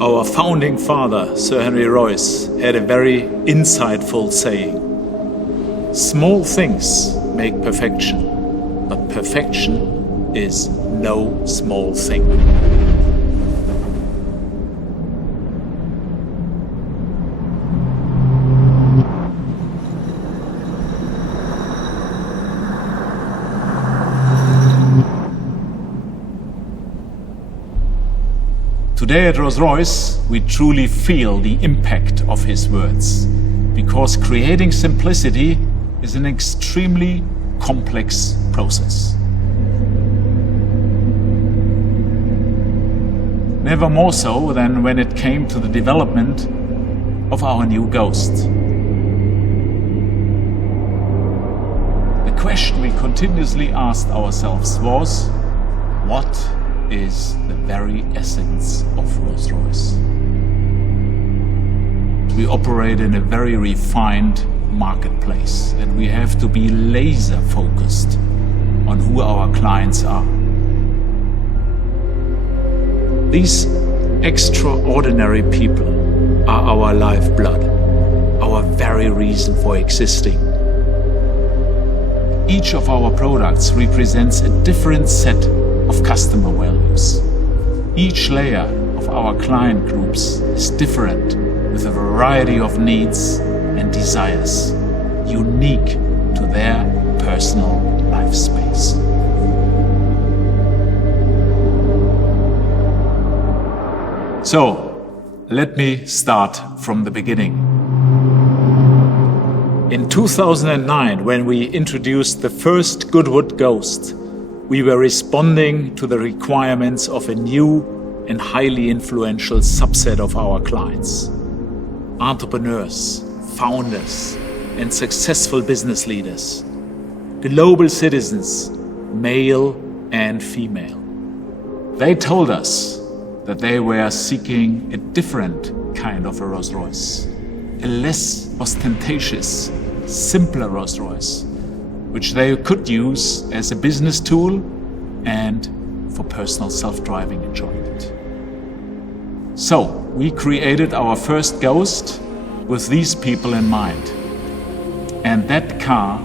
Our founding father, Sir Henry Royce, had a very insightful saying. Small things make perfection, but perfection is no small thing. Today at Rolls-Royce, we truly feel the impact of his words, because creating simplicity is an extremely complex process. Never more so than when it came to the development of our new Ghost. The question we continuously asked ourselves was, what is the very essence of Rolls-Royce? We operate in a very refined marketplace, and we have to be laser focused on who our clients are. These extraordinary people are our lifeblood, our very reason for existing. Each of our products represents a different set of customer values. Each layer of our client groups is different, with a variety of needs and desires, unique to their personal life space. So, let me start from the beginning. In 2009, when we introduced the first Goodwood Ghost, we were responding to the requirements of a new and highly influential subset of our clients. Entrepreneurs, founders, and successful business leaders. Global citizens, male and female. They told us that they were seeking a different kind of a Rolls-Royce, a less ostentatious, simpler Rolls-Royce, which they could use as a business tool and for personal self-driving enjoyment. So, we created our first Ghost with these people in mind. And that car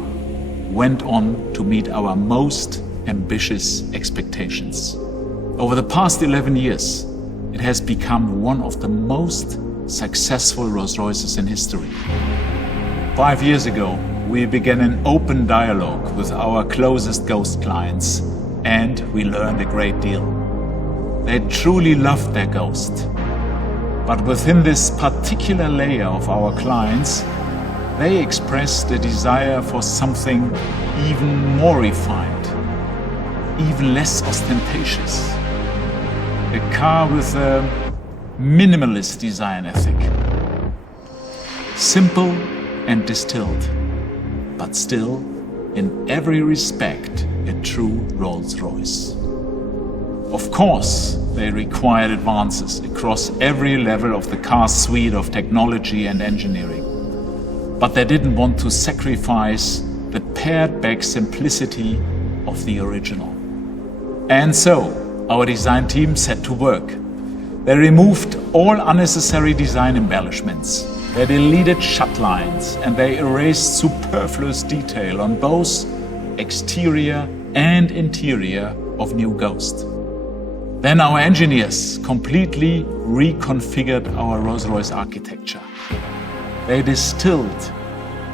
went on to meet our most ambitious expectations. Over the past 11 years, it has become one of the most successful Rolls-Royces in history. 5 years ago, we began an open dialogue with our closest Ghost clients, and we learned a great deal. They truly loved their Ghost. But within this particular layer of our clients, they expressed a desire for something even more refined, even less ostentatious. A car with a minimalist design ethic. Simple and distilled, but still, in every respect, a true Rolls-Royce. Of course, they required advances across every level of the car's suite of technology and engineering. But they didn't want to sacrifice the pared-back simplicity of the original. And so, our design team set to work. They removed all unnecessary design embellishments. They deleted shut lines, and they erased superfluous detail on both exterior and interior of new Ghost. Then our engineers completely reconfigured our Rolls-Royce architecture. They distilled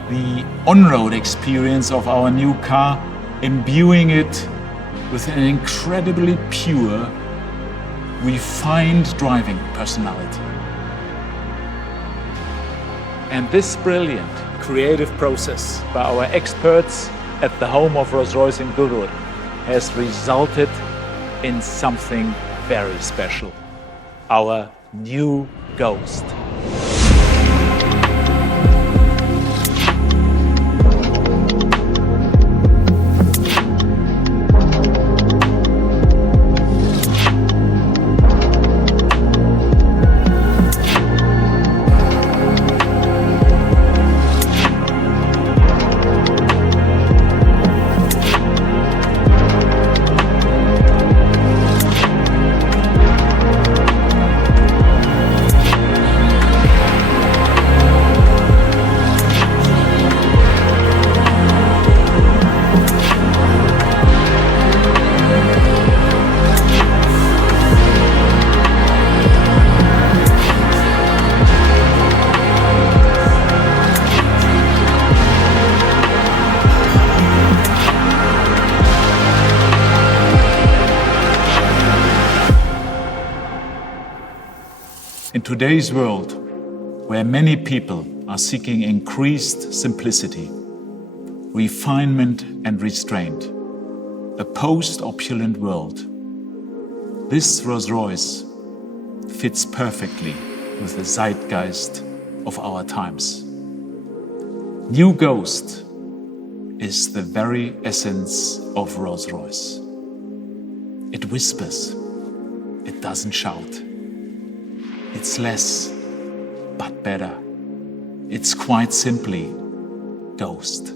the on-road experience of our new car, imbuing it with an incredibly pure, refined driving personality. And this brilliant creative process by our experts at the home of Rolls-Royce in Goodwood has resulted in something very special. Our new Ghost. In today's world, where many people are seeking increased simplicity, refinement and restraint, a post-opulent world, this Rolls-Royce fits perfectly with the zeitgeist of our times. New Ghost is the very essence of Rolls-Royce. It whispers, it doesn't shout. It's less, but better. It's quite simply Ghost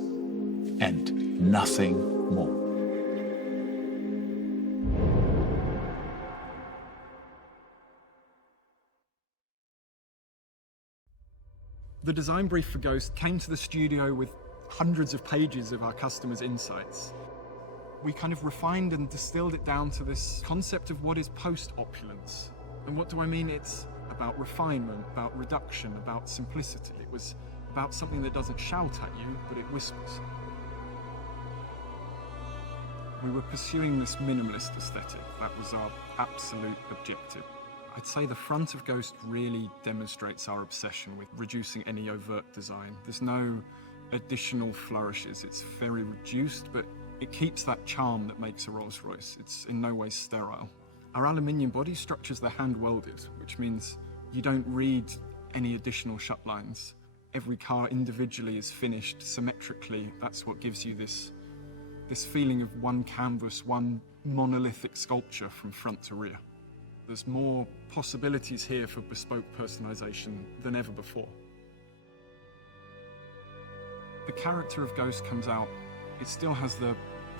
and nothing more. The design brief for Ghost came to the studio with hundreds of pages of our customers' insights. We kind of refined and distilled it down to this concept of what is post-opulence. And what do I mean? It's about refinement, about reduction, about simplicity. It was about something that doesn't shout at you, but it whispers. We were pursuing this minimalist aesthetic. That was our absolute objective. I'd say the front of Ghost really demonstrates our obsession with reducing any overt design. There's no additional flourishes. It's very reduced, but it keeps that charm that makes a Rolls-Royce. It's in no way sterile. Our aluminium body structures, they're hand-welded, which means you don't read any additional shut lines. Every car individually is finished symmetrically. That's what gives you this feeling of one canvas, one monolithic sculpture from front to rear. There's more possibilities here for bespoke personalization than ever before. The character of Ghost comes out. It still has the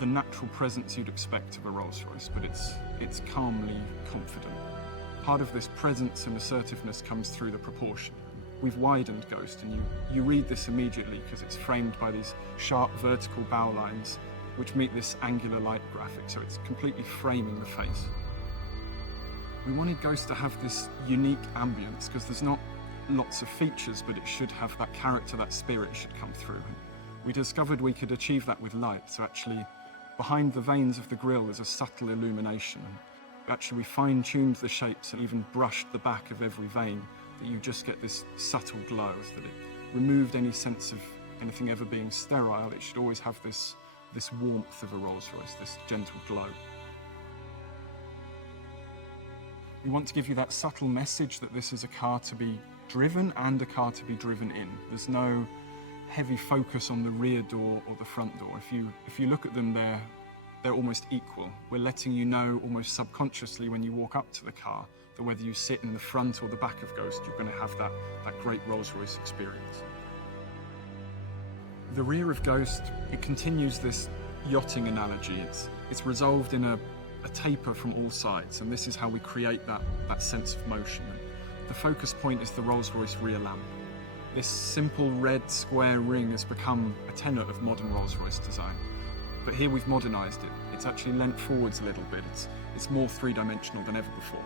natural presence you'd expect of a Rolls-Royce, but it's calmly confident. Part of this presence and assertiveness comes through the proportion. We've widened Ghost, and you read this immediately because it's framed by these sharp vertical bow lines which meet this angular light graphic, so it's completely framing the face. We wanted Ghost to have this unique ambience because there's not lots of features, but it should have that character, that spirit should come through. And we discovered we could achieve that with light, so actually behind the veins of the grille there's a subtle illumination. Actually we fine-tuned the shapes and even brushed the back of every vein, that you just get this subtle glow, that it removed any sense of anything ever being sterile. It should always have this warmth of a Rolls-Royce, this gentle glow. We want to give you that subtle message that this is a car to be driven and a car to be driven in. There's no heavy focus on the rear door or the front door. If you look at them, they're almost equal. We're letting you know almost subconsciously when you walk up to the car that whether you sit in the front or the back of Ghost, you're going to have that great Rolls-Royce experience. The rear of Ghost, it continues this yachting analogy. It's resolved in a taper from all sides, and this is how we create that sense of motion. The focus point is the Rolls-Royce rear lamp. This simple red square ring has become a tenet of modern Rolls-Royce design. But here we've modernised it. It's actually leant forwards a little bit. It's more three-dimensional than ever before.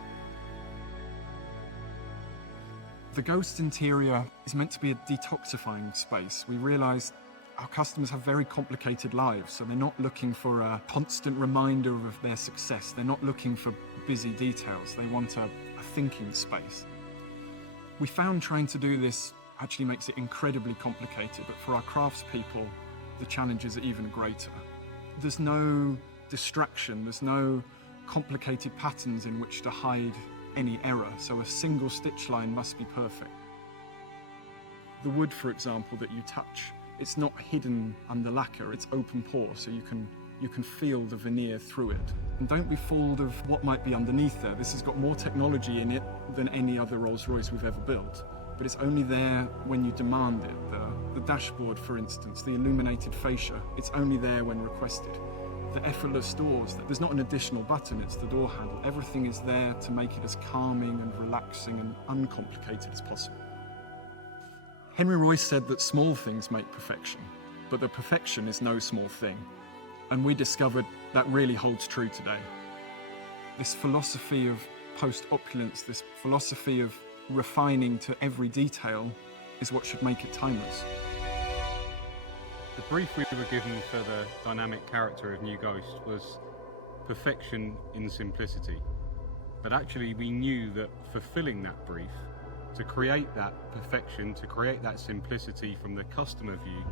The Ghost interior is meant to be a detoxifying space. We realised our customers have very complicated lives, so they're not looking for a constant reminder of their success. They're not looking for busy details. They want a thinking space. We found trying to do this actually makes it incredibly complicated, but for our craftspeople, the challenges are even greater. There's no distraction, there's no complicated patterns in which to hide any error, so a single stitch line must be perfect. The wood, for example, that you touch, it's not hidden under lacquer, it's open pore, so you can feel the veneer through it. And don't be fooled of what might be underneath there. This has got more technology in it than any other Rolls-Royce we've ever built, but it's only there when you demand it. The dashboard, for instance, the Illuminated Fascia, it's only there when requested. The effortless doors, there's not an additional button, it's the door handle. Everything is there to make it as calming and relaxing and uncomplicated as possible. Henry Royce said that small things make perfection, but the perfection is no small thing. And we discovered that really holds true today. This philosophy of post-opulence, this philosophy of refining to every detail is what should make it timeless. The brief we were given for the dynamic character of New Ghost was perfection in simplicity. But actually we knew that fulfilling that brief To create that perfection, to create that simplicity from the customer view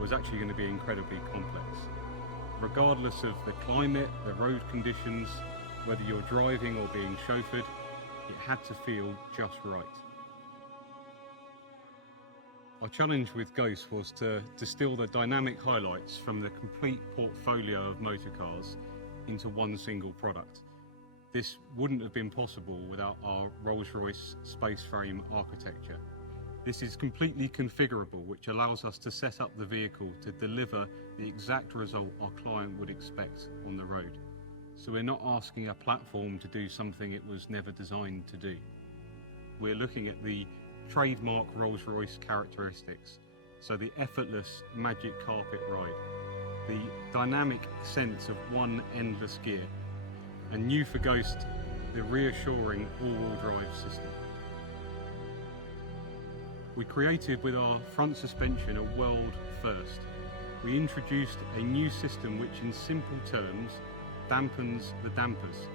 was actually going to be incredibly complex. Regardless of the climate, the road conditions, whether you're driving or being chauffeured, it had to feel just right. Our challenge with Ghost was to distill the dynamic highlights from the complete portfolio of motor cars into one single product. This wouldn't have been possible without our Rolls-Royce spaceframe architecture. This is completely configurable, which allows us to set up the vehicle to deliver the exact result our client would expect on the road. So we're not asking a platform to do something it was never designed to do. We're looking at the trademark Rolls-Royce characteristics. So the effortless magic carpet ride, the dynamic sense of one endless gear, and new for Ghost, the reassuring all-wheel drive system. We created with our front suspension a world first. We introduced a new system which in simple terms dampens the dampers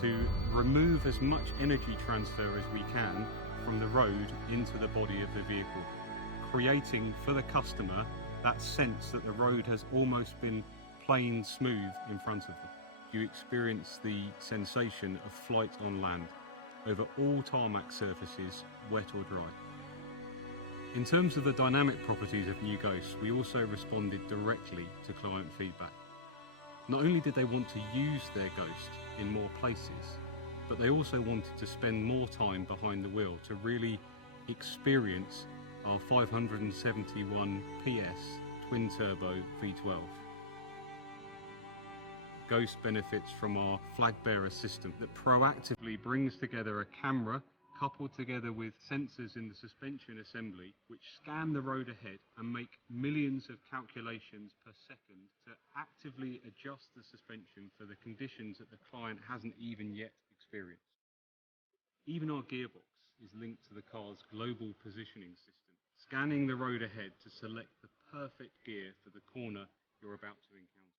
to remove as much energy transfer as we can from the road into the body of the vehicle, creating for the customer that sense that the road has almost been plain smooth in front of them. You experience the sensation of flight on land over all tarmac surfaces, wet or dry. In terms of the dynamic properties of New Ghost, we also responded directly to client feedback. Not only did they want to use their Ghost in more places, but they also wanted to spend more time behind the wheel to really experience our 571 PS twin-turbo V12. Ghost benefits from our flag bearer system that proactively brings together a camera coupled together with sensors in the suspension assembly which scan the road ahead and make millions of calculations per second to actively adjust the suspension for the conditions that the client hasn't even yet experienced. Even our gearbox is linked to the car's global positioning system, scanning the road ahead to select the perfect gear for the corner you're about to encounter.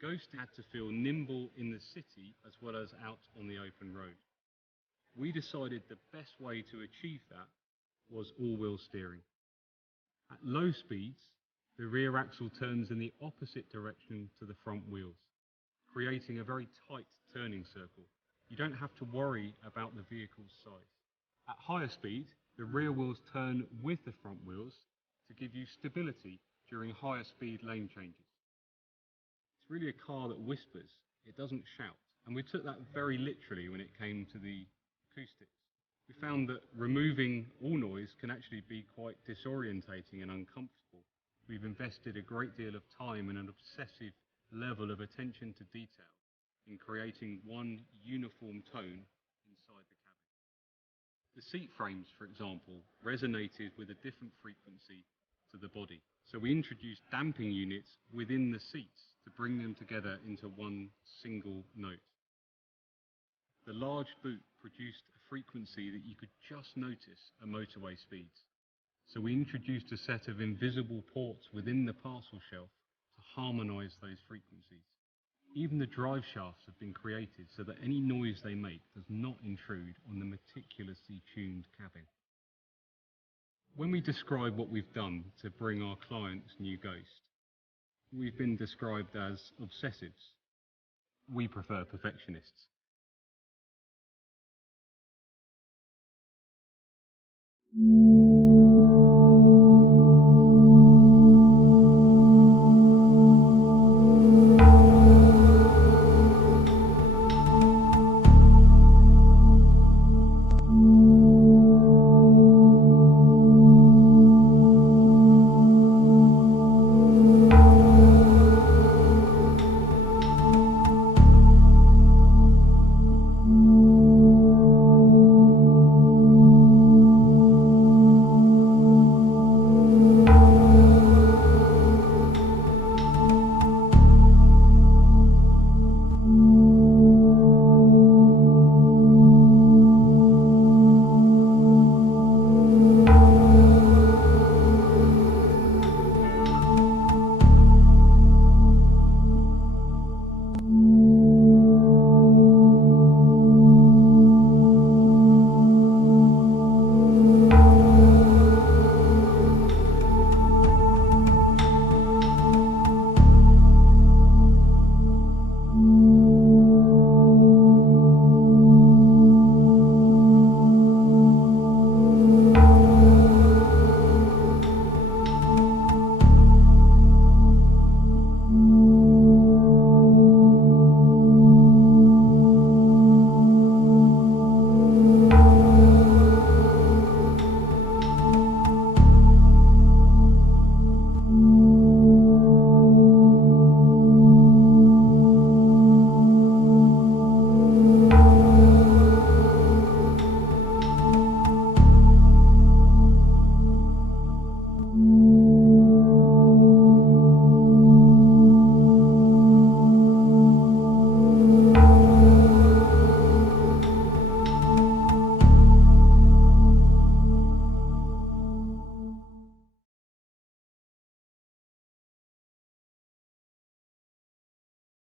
Ghost had to feel nimble in the city as well as out on the open road. We decided the best way to achieve that was all-wheel steering. At low speeds, the rear axle turns in the opposite direction to the front wheels, creating a very tight turning circle. You don't have to worry about the vehicle's size. At higher speed, the rear wheels turn with the front wheels to give you stability during higher speed lane changes. It's really a car that whispers, it doesn't shout. And we took that very literally when it came to the acoustics. We found that removing all noise can actually be quite disorientating and uncomfortable. We've invested a great deal of time and an obsessive level of attention to detail in creating one uniform tone inside the cabin. The seat frames, for example, resonated with a different frequency to the body. So we introduced damping units within the seats to bring them together into one single note. The large boot produced a frequency that you could just notice at motorway speeds. So we introduced a set of invisible ports within the parcel shelf to harmonise those frequencies. Even the drive shafts have been created so that any noise they make does not intrude on the meticulously tuned cabin. When we describe what we've done to bring our clients New Ghost, we've been described as obsessives. We prefer perfectionists.